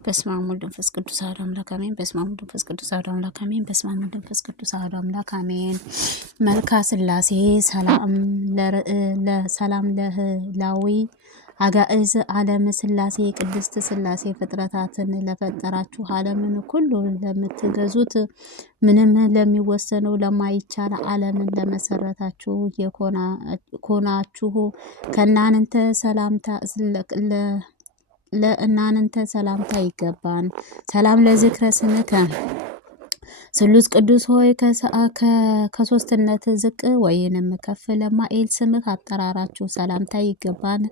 በስመ አብ ወወልድ ወመንፈስ ቅዱስ አሐዱ አምላክ አሜን። በስመ አብ ወወልድ ወመንፈስ ቅዱስ አሐዱ አምላክ አሜን። በስመ አብ ወወልድ ወመንፈስ ቅዱስ አሐዱ አምላክ አሜን። መልክዐ ሥላሴ ሰላም ለህላዊ አጋዕዝ ዓለም ሥላሴ ቅድስት ሥላሴ ፍጥረታትን ለፈጠራችሁ ዓለምን ሁሉ ለምትገዙት ምንም ለሚወሰነው ለማይቻል ዓለምን ለመሰረታችሁ የኮናችሁ ከእናንተ ሰላምታ ለእናንተ ሰላምታ ይገባን። ሰላም ለዝክረ ስምከ ስሉስ ቅዱስ ሆይ ከሶስትነት ዝቅ ወይንም ከፍ ለማይል ስምህ አጠራራችሁ ሰላምታ ይገባን።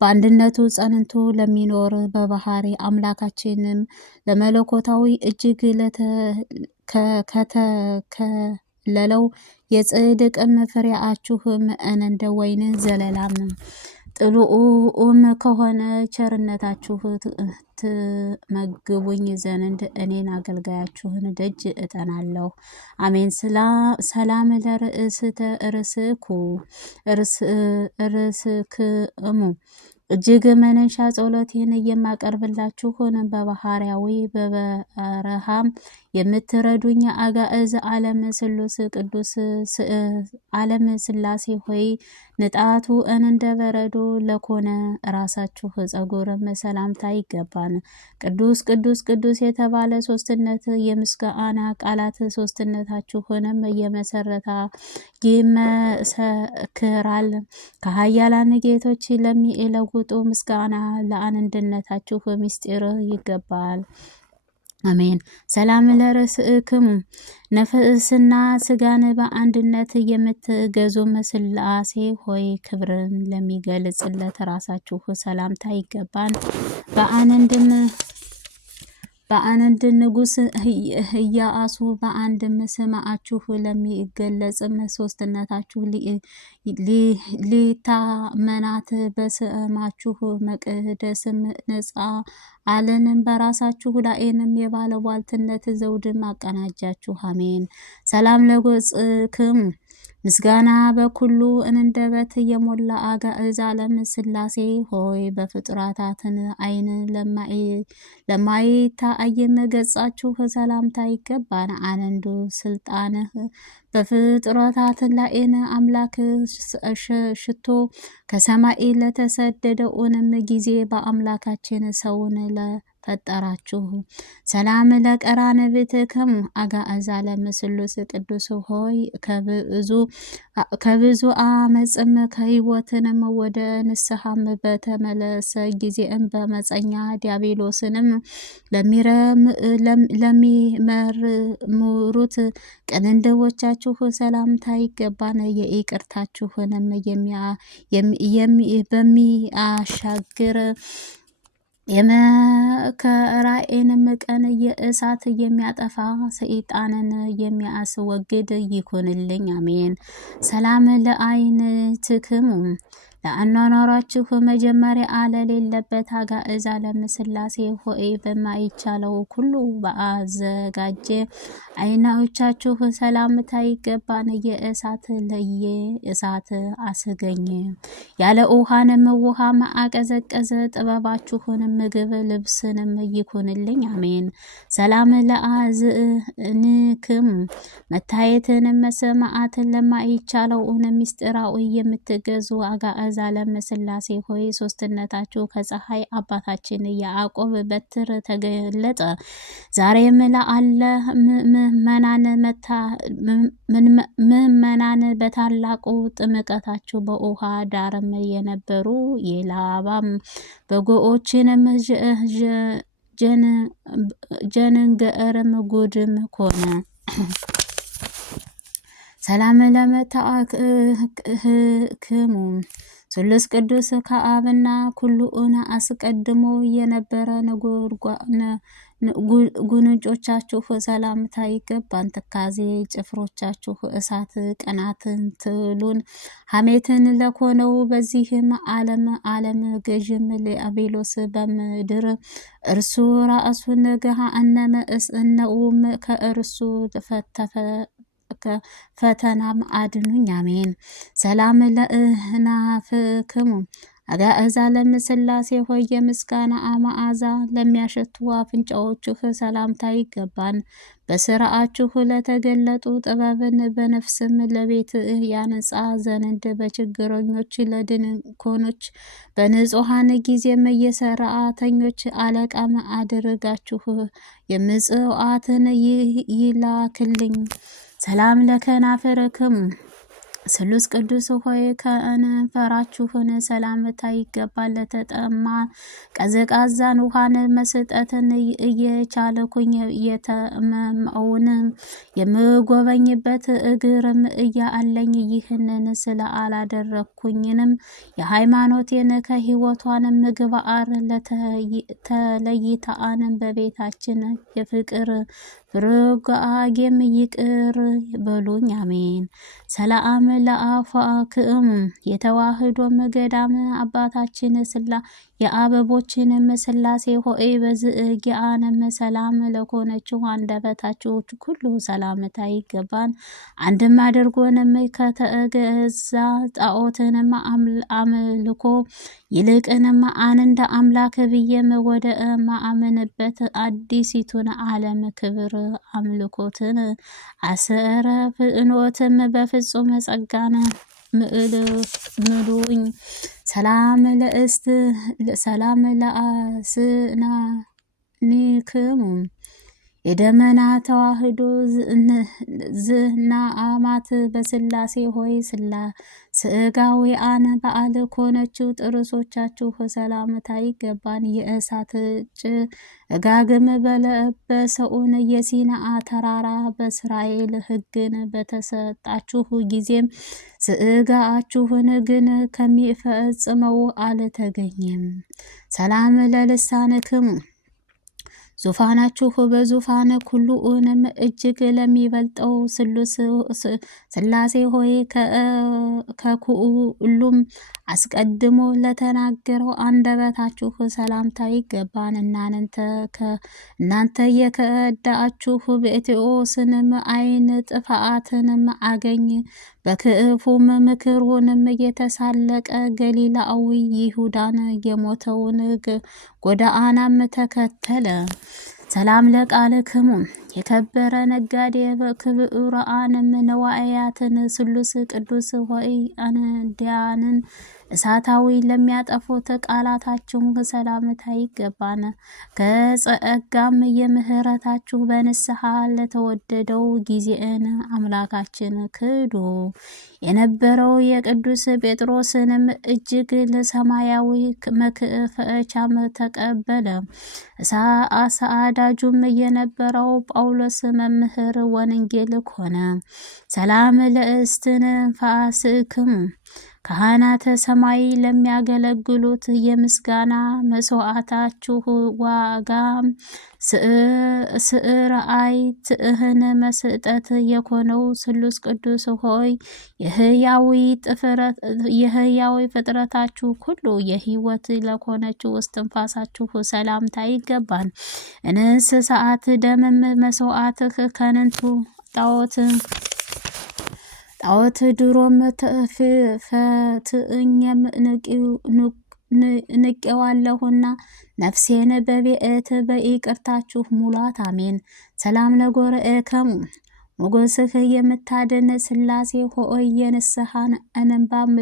በአንድነቱ ጸንቶ ለሚኖር በባህሪ አምላካችንም ለመለኮታዊ እጅግ ከተከለለው የጽድቅም ፍሬያችሁ እንደ ወይን ዘለላም ጥሉኡም ከሆነ ቸርነታችሁ ትመግቡኝ ዘንድ እኔን አገልጋያችሁን ደጅ እጠናለሁ። አሜን። ሰላም ለርእስተ ርእስክሙ እጅግ መነሻ ጸሎቴን የማቀርብላችሁን በባህርያዊ በበረሃም የምትረዱኝ አጋዕዝ ዓለም ስሉስ ቅዱስ ዓለም ሥላሴ ሆይ ንጣቱ እንደ በረዶ ለኮነ ራሳችሁ ጸጉርም ሰላምታ ይገባን። ቅዱስ ቅዱስ ቅዱስ የተባለ ሶስትነት የምስጋና ቃላት ሶስትነታችሁንም የመሰረታ ይመሰክራል። ከኃያላን ጌቶች ለሚለውጡ ምስጋና ለአንድነታችሁ ምስጢር ይገባል። አሜን። ሰላም ለርእስክሙ ነፍስና ስጋን በአንድነት የምትገዙም ሥላሴ ሆይ ክብርን ለሚገልጽለት ራሳችሁ ሰላምታ ይገባን። በአንድ ንጉሥ ኢያሱ በአንድም ስማችሁ ለሚገለጽም ሶስትነታችሁ ሊታመናት በስማችሁ መቅደስም ነጻ አለንም በራሳችሁ ላይንም የባለቧልትነት ዘውድም አቀናጃችሁ። አሜን። ሰላም ለገጽክሙ ምስጋና በኩሉ እንንደበት የሞላ አጋዕዝ ዓለም ሥላሴ ሆይ በፍጥረታትን አይን ለማይታይም ገጻችሁ ሰላምታ ይገባን። አንዱ ስልጣንህ በፍጥረታትን ላይን አምላክ ሽቶ ከሰማይ ለተሰደደውንም ጊዜ በአምላካችን ሰውን ፈጠራችሁ። ሰላም ለቀራንብትክሙ አጋዕዝ ዓለም ስሉስ ቅዱስ ሆይ ከብዙ አመፅም ከህይወትንም ወደ ንስሐም በተመለሰ ጊዜም በመፀኛ ዲያብሎስንም ለሚመረምሩት ቅንድቦቻችሁ ሰላምታ ይገባን። የይቅርታችሁንም በሚያሻግር የመከራዬንም ቀን የእሳት የሚያጠፋ ሰይጣንን የሚያስወግድ ይኩንልኝ። አሜን። ሰላም ለዓይንትክሙ ለአኗኗራችሁ መጀመሪያ ለሌለበት አጋዕዝ ዓለም ሥላሴ ሆይ በማይቻለው ሁሉ በአዘጋጀ ዓይኖቻችሁ ሰላምታ ይገባን። የእሳት እሳት አስገኘ ያለ ውሃንም ውሃም አቀዘቀዘ ጥበባችሁንም ምግብ ልብስንም ይኩንልኝ። አሜን። ሰላም ለአዝንክሙ መታየትንም መስማዓትን ለማይቻለው ምስጢራዊ የምትገዙ አጋዕዝ ዓለም ሥላሴ ሆይ ሶስትነታችሁ ከፀሐይ አባታችን ያዕቆብ በትር ተገለጠ። ዛሬም ለአለ ምእመናን በታላቁ ጥምቀታችሁ በውሃ ዳርም የነበሩ የላባም በጎዎችንም ጀንገርም ጉድም ኮነ። ሰላም ለመታእክሙ ስሉስ ቅዱስ ከአብና ኩሉን አስቀድሞ የነበረ ጉንጮቻችሁ ሰላምታ ይገባን። ትካዜ ጭፍሮቻችሁ እሳት ቅናትን ትሉን ሐሜትን ለኮነው በዚህም ዓለም ገዥም ዲያብሎስ በምድር እርሱ ራሱን ገሃነመ እነውም ከእርሱ ፈተናም አድኑኝ። አሜን። ሰላም ለእህናፍክሙ አጋዕዛለም ሥላሴ ሆይ የምስጋና መዓዛ ለሚያሸቱ አፍንጫዎችህ ሰላምታ ይገባን። በስራአችሁ ለተገለጡ ጥበብን በነፍስም ለቤት ያነጻ ዘንድ በችግረኞች ለድንኮኖች በንጹሐን ጊዜም የሰራተኞች አለቃም አድርጋችሁ የምጽዋትን ይላክልኝ። ሰላም ለከናፍርክም ስሉስ ቅዱስ ሆይ ከንፈራችሁን ሰላምታ ይገባል። ለተጠማ ቀዝቃዛን ውሃን መስጠትን እየቻልኩኝ የተመመውን የምጎበኝበት እግርም እያለኝ ይህንን ስለ አላደረግኩኝንም የሃይማኖቴን ከህይወቷንም ምግባር ተለይታአንም በቤታችን የፍቅር ፍርጓጌም ይቅር በሉኝ አሜን። ሰላም ለአፋክም የተዋህዶም ገዳም አባታችን የአበቦችንም ሥላሴ ሆይ በዝጊያንም ሰላም ለኮነችው አንደበታችሁ ሁሉ ሰላምታ ይገባን። አንድም አድርጎንም ከተገዛ ጣዖትንም አምልኮ ይልቅንም አንድ አምላክ ብዬም ወደ ማአምንበት አዲሲቱን ዓለም ክብር አምልኮትን አሰረ ፍኖትም በፍጹም ጸጋነ ምሉኝ። ሰላም ለአስናኒክሙ የደመና ተዋህዶ ዝናአማት በሥላሴ ሆይ ስጋዊአን በዓል ኮነችው ጥርሶቻችሁ ሰላምታ ይገባን። የእሳት ጭጋግም በለበሰውን የሲና ተራራ በእስራኤል ሕግን በተሰጣችሁ ጊዜም ስጋችሁን ግን ከሚፈጽመው አልተገኘም። ሰላም ለልሳንክሙ ዙፋናችሁ በዙፋን ኩሉንም እጅግ ለሚበልጠው ሥላሴ ሆይ ከኩሉም አስቀድሞ ለተናገረው አንደበታችሁ ሰላምታ ይገባን። እናንተ የከዳችሁ በቴዎስንም ዓይን ጥፋትንም አገኝ በክፉም ምክሩንም የተሳለቀ ገሊላዊ ይሁዳን የሞተውን ጎዳናም ተከተለ። ሰላም ለቃልክሙ የከበረ ነጋዴ በክብራንም ነዋያትን ስሉስ ቅዱስ ሆይ አንዲያንን እሳታዊ ለሚያጠፉት ቃላታችሁን ሰላምታ ይገባን። ከጸጋም የምህረታችሁ በንስሐ ለተወደደው ጊዜን አምላካችን ክዶ የነበረው የቅዱስ ጴጥሮስንም እጅግ ለሰማያዊ መክፈቻም ተቀበለ። አሳዳጁም የነበረው ጳውሎስ መምህር ወንጌል ሆነ። ሰላም ለእስትንፋስክሙ ካህናተ ሰማይ ለሚያገለግሉት የምስጋና መስዋዕታችሁ ዋጋ ስርአይ ትእህን መስጠት የኮነው ስሉስ ቅዱስ ሆይ የህያዊ ፍጥረታችሁ ሁሉ የህይወት ለኮነችው እስትንፋሳችሁ ሰላምታ ይገባል። እንስሳት ደምም መስዋዕትህ ከንቱ ጣዖት ድሮም ፈትእኝም ንቄዋለሁና ነፍሴን በቤት በይቅርታችሁ ሙላት አሜን። ሰላም ለጎርኤከሙ ሞገስህ የምታድን ሥላሴ ሆይ የንስሐን እንባም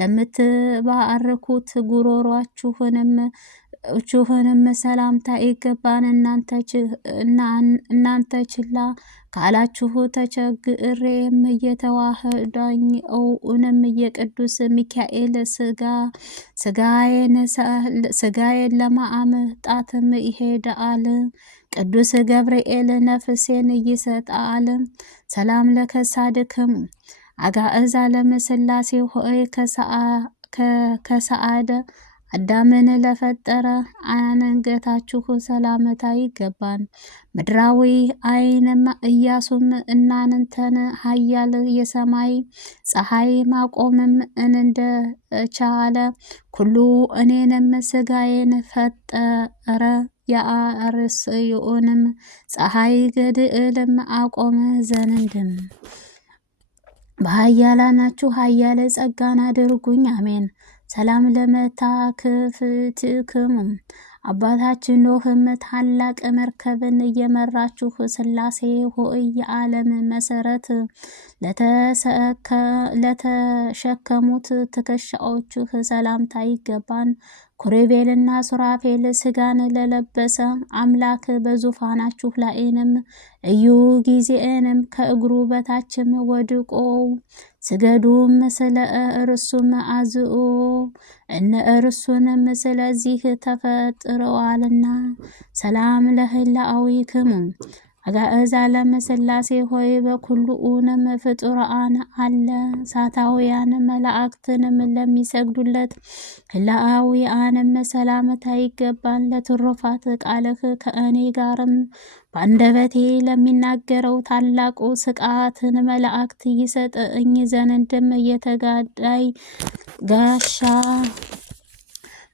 ለምትባርኩት ጉሮሯችሁንም ሰላምታ ይገባን። እናንተ ችላ ካላችሁ ተቸግሬም የተዋህዳኝውንም የቅዱስ ሚካኤል ስጋዬን ለማምጣትም ይሄዳል። ቅዱስ ገብርኤል ነፍሴን ይሰጣል። ሰላም ለከሳድክሙ አጋዕዛለም ሥላሴ ሆይ ከሰአደ አዳምን ለፈጠረ አንገታችሁ ሰላምታ ይገባን። ምድራዊ ዓይንም ኢያሱም እናንተን ኃያል የሰማይ ፀሐይ ማቆምም እንደቻለ ኩሉ እኔንም ስጋዬን ፈጠረ። የአርስዮንም ፀሐይ ገድልም አቆመ ዘንድም በኃያላናችሁ ኃያለ ጸጋን አድርጉኝ አሜን። ሰላም ለመታክፍትክሙ አባታችን ኖህም ታላቅ መርከብን እየመራችሁ ስላሴ ሆይ የዓለም መሰረት ለተሸከሙት ትከሻዎችህ ሰላምታ ይገባን። ኮሬቤልና ሱራፌል ስጋን ለለበሰ አምላክ በዙፋናችሁ ላይንም እዩ ጊዜንም ከእግሩ በታችም ወድቆው ስገዱም ስለ እርሱም አዝኡ እነ እርሱንም ስለዚህ ተፈጥረዋልና። ሰላም ለህላዊክሙ አጋእዛለም ስላሴ ሆይ በኩሉኡንም ፍጡራን አለ ሳታውያን መላእክትንም ለሚሰግዱለት ህላዊያንም ሰላምታ ይገባን። ለትሩፋት ቃልህ ከእኔ ጋርም በአንደበቴ ለሚናገረው ታላቁ ስቃትን መላእክት ይሰጥኝ ዘንድም የተጋዳይ ጋሻ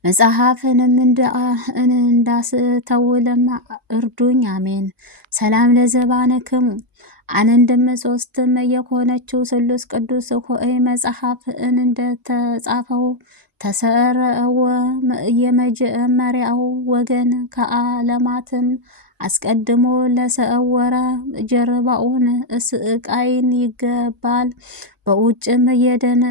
መጽሐፍንም እንዳስተውልም እርዱኝ። አሜን። ሰላም ለዘባነክሙ አንድም ሶስትም የሆነችው ስሉስ ቅዱስ ሆይ መጽሐፍን እንደተጻፈው ተሰረወ የመጀመሪያው ወገን ከዓለማትን አስቀድሞ ለሰወረ ጀርባውን እስቃይን ይገባል። በውጭም የደነ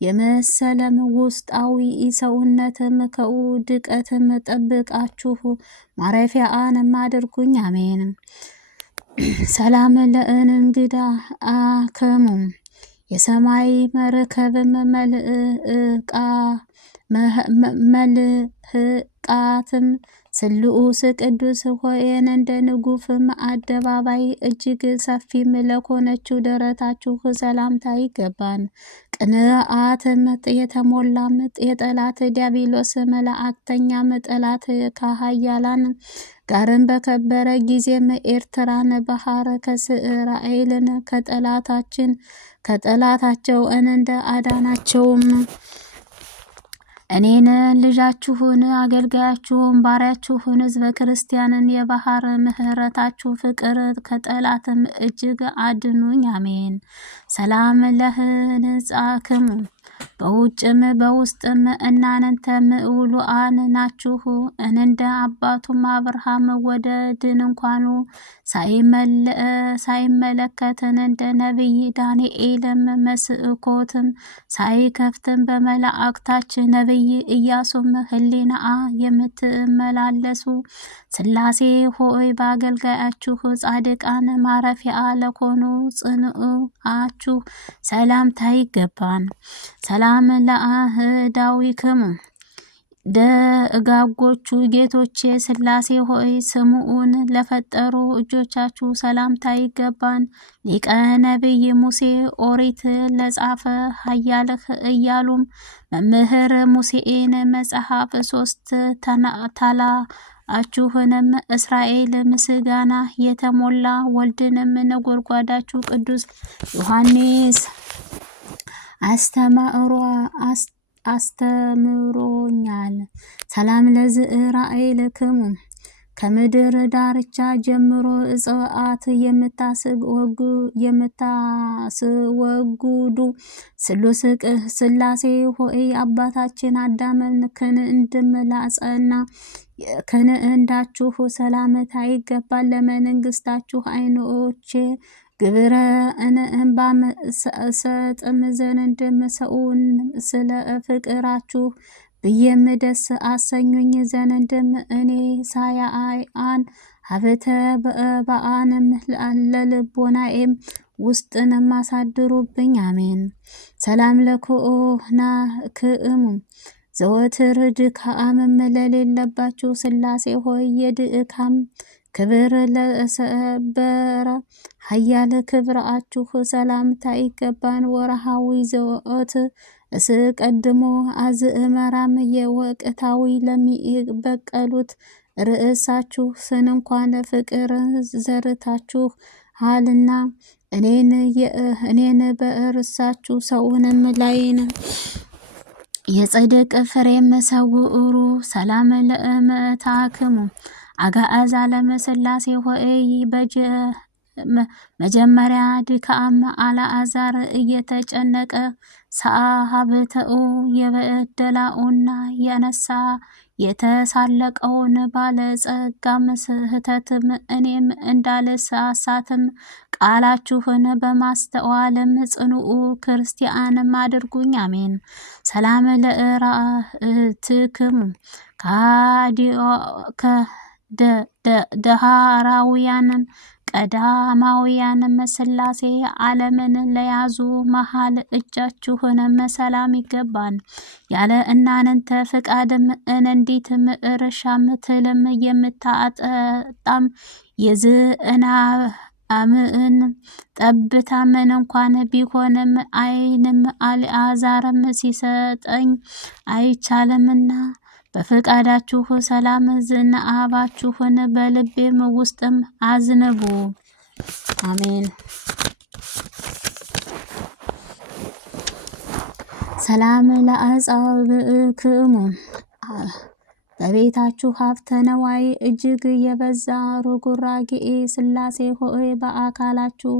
የመሰለም ውስጣዊ ሰውነትም ከውድቀትም ጠብቃችሁ ማረፊያንም አድርጉኝ። አሜን። ሰላም ለእንግዳ አከሙ የሰማይ መርከብም መልህቃትም ስሉስ ቅዱስ ሆይን እንደ ንጉፍም አደባባይ እጅግ ሰፊም ለኮነችው ደረታችሁ ሰላምታ ይገባን። ቅንዓትም የተሞላም የጠላት ዲያብሎስ መላእክተኛም ጠላት ከኃያላን ጋርም በከበረ ጊዜም ኤርትራን ባህር ከእስራኤልን ከጠላታቸው እንደ አዳናቸውም እኔን ልጃችሁን አገልጋያችሁን ባሪያችሁን ሕዝበ ክርስቲያንን የባህር ምሕረታችሁ ፍቅር ከጠላትም እጅግ አድኑኝ። አሜን። ሰላም ለህንጻክሙ በውጭም በውስጥም እናንተ ምዑሉአን ናችሁ። እንደ አባቱም አብርሃም ወደ ድንኳኑ ሳይመለከትን እንደ ነቢይ ዳንኤልም መስኮትም ሳይከፍትም በመላእክታችን ነቢይ ኢያሱም ህሊናአ የምትመላለሱ ስላሴ ሆይ በአገልጋያችሁ ጻድቃን ማረፊያ ለኮኑ ጽኑዓችሁ ሰላምታ ይገባን። ሰላም ለአህዳዊክሙ ደጋጎቹ ጌቶቼ ስላሴ ሆይ ስሙኡን ለፈጠሩ እጆቻችሁ ሰላምታ ይገባን። ሊቀ ነቢይ ሙሴ ኦሪት ለጻፈ ኃያልህ እያሉም መምህር ሙሴን መጽሐፍ 3 ታላችሁንም እስራኤል ምስጋና የተሞላ ወልድንም ነጎድጓዳችሁ ቅዱስ ዮሐንስ አስተምሮኛል። ሰላም ለዝራኤልክሙ ከምድር ዳርቻ ጀምሮ እጽዋት የምታስወግዱ ስላሴ ሆይ አባታችን አዳምን ክንድምላጸና ክንዳችሁ ሰላምታ ይገባል። ለመንግስታችሁ አይኖቼ ግብረ እንባም ሰጥም ዘንድም ሰውን ስለ ፍቅራችሁ ብዬም ደስ አሰኙኝ ዘንድም እኔ ሳያአን ሀብተ በአንም ለልቦናኤም ውስጥንም አሳድሩብኝ። አሜን። ሰላም ለክኦናክሙ ዘወትር ድካምም ለሌለባችሁ ስላሴ ሆይ የድካም ክብር ለሰበረ ኃያል ክብራችሁ ሰላምታ ይገባን። ወርሃዊ ዘወት እስቀድሞ አዝእመራም የወቅታዊ ለሚበቀሉት ርዕሳችሁ ስንኳን ፍቅር ዘርታችሁ ሃልና እኔን በእርሳችሁ ሰውንም ላይን የጽድቅ ፍሬም ሰውሩ። ሰላም ለእመታክሙ አጋእዛ ለመስላሴ ሆይ መጀመሪያ ድካም አልዓዛር እየተጨነቀ ሰአብተኡ የበደላውና ያነሳ የተሳለቀውን ባለጸጋም ስህተትም እኔም እንዳልሳሳትም ቃላችሁን በማስተዋልም ጽኑዕ ክርስቲያንም አድርጉኝ። አሜን። ሰላም ለእራእትክሙ ከደሃራውያንም ቀዳማውያንም ሥላሴ ዓለምን ለያዙ መሃል እጃችሁንም ሰላም ይገባል። ያለ እናንተ ፍቃድም እንዲትም እርሻም ትልም የምታጠጣም የዝናብን ጠብታምን እንኳን ቢሆንም ዓይንም አልዓዛርም ሲሰጠኝ አይቻልምና በፈቃዳችሁ ሰላም ዝናባችሁን በልቤም ውስጥም አዝንቡ። አሜን። ሰላም ለአጻብዕክሙ በቤታችሁ ሀብተ ነዋይ እጅግ የበዛ ርጉራጌ ሥላሴ ሆይ በአካላችሁ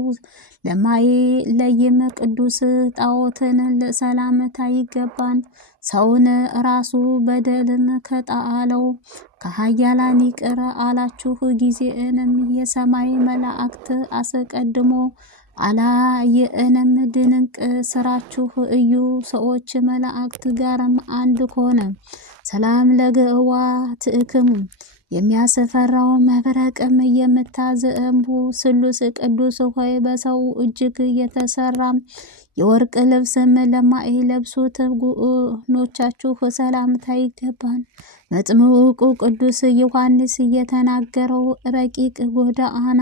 ለማይለይም ቅዱስ ጣዖትን ሰላምታ ይገባን። ሰውን ራሱ በደልም ከጣለው ከኃያላን ይቅር አላችሁ ጊዜንም የሰማይ መላእክት አስቀድሞ አላየንም ድንቅ ስራችሁ እዩ። ሰዎች መላእክት ጋርም አንድ ሆነ። ሰላም ለገዋትክሙ የሚያስፈራው መብረቅም የምታዘንቡ ስሉስ ቅዱስ ሆይ በሰው እጅግ የተሰራ የወርቅ ልብስም ለማይለብሱት ጉኖቻችሁ ሰላምታ ይገባል። መጥምቁ ቅዱስ ዮሐንስ የተናገረው ረቂቅ ጎዳና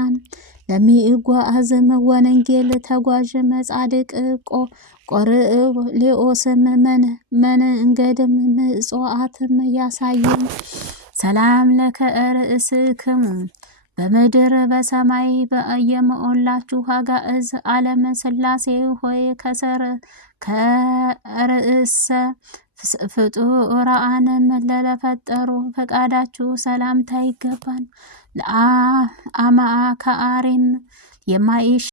ለሚጓዝም ወንጌል ተጓዥ ጻድቅ ቆርኔሌዎስም መንገድም ምጽዋትም ያሳየን። ሰላም ለከርእስክሙ በምድር በሰማይ የሞላችሁ አጋዕዝ ዓለም ሥላሴ ሆይ ከርዕሰ ፍጡራንም ለፈጠሩ ፈቃዳችሁ ሰላምታ ይገባል። ለአማካሪም የማይሽ